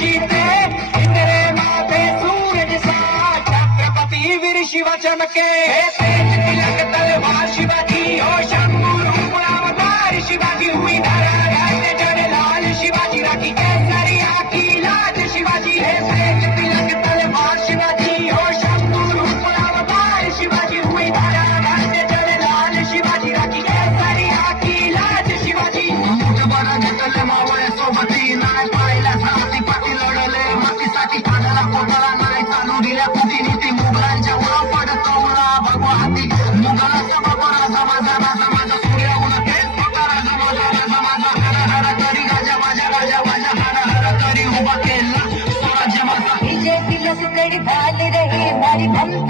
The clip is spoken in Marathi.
जीते इंद्रे माथे सूरज सा छत्रपति वीर शिवा चमके तेज तिलक तलवार शिवाजी हो शंभू रूप अवतार शिवाजी हुई धरा घाटे चढ़े लाल शिवाजी राखी केसरी आखी लाज शिवाजी है तेज तिलक तलवार शिवाजी हो शंभू रूप अवतार शिवाजी हुई धरा घाटे चढ़े लाल शिवाजी राखी केसरी आखी लाज शिवाजी बरं घेतले मावळे सोबती नाही पाहिल्या सारथी पाठी लढले मातीसाठी खाण्याला कोणाला नाही चालू दिल्या कुटीनीती मुघलांच्या उडा पडत कवळा भगवा हाती मुघलाचा बाबा राजा माझा सूर्य उन्हा तेच होता राजा माझा हर हर करी राजा माझ्या हर हर करी उभा केला स्वराज्य माझा विजय तिलक कड़ी भाल रही हमारी ममता